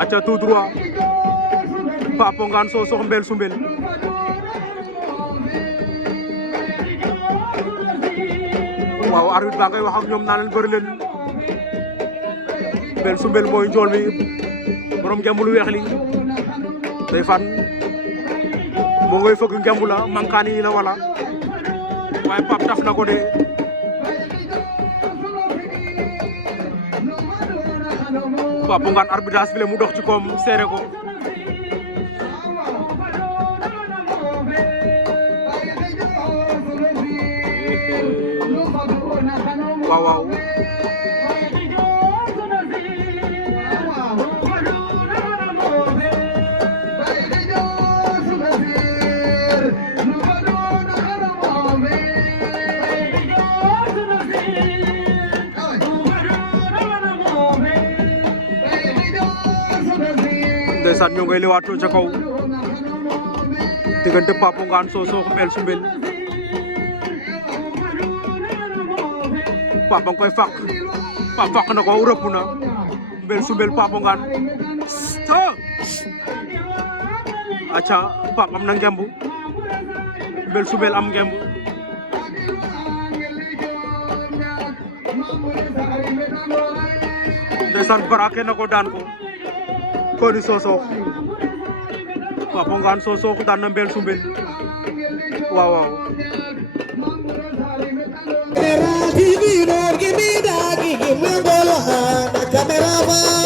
aca tout droit Papo Ngane Sosokh Mbel Soumbel waaw arbitre ba ngay wax ak ñoom naa leen bëri leen Mbel Soumbel mooy njool mi borom ngemb lu weex li day fan moo ngay fëgg ngemb la mankaani yi la wala waaye Pape taf na ko de Papo Ngane arbitrage bi le mu dox ci koom seere ko waaw waaw ndeysaan ñoo ngay lewaatoo ca kaw diggante Papo Ngane Sosokh Mbel Soumbel Pape nga koy fàq Pape fàq na ko rëpp na Mbel Soumbel Papo Ngane aca Pape am na ngemb Mbel Soumbel am ngemb ndeysaan baraake na ko daan ko Koni Sosokh Papo Ngane Sosokh daan na Mbel Soumbel waaw waaw TV, no, give me that, give me the camera.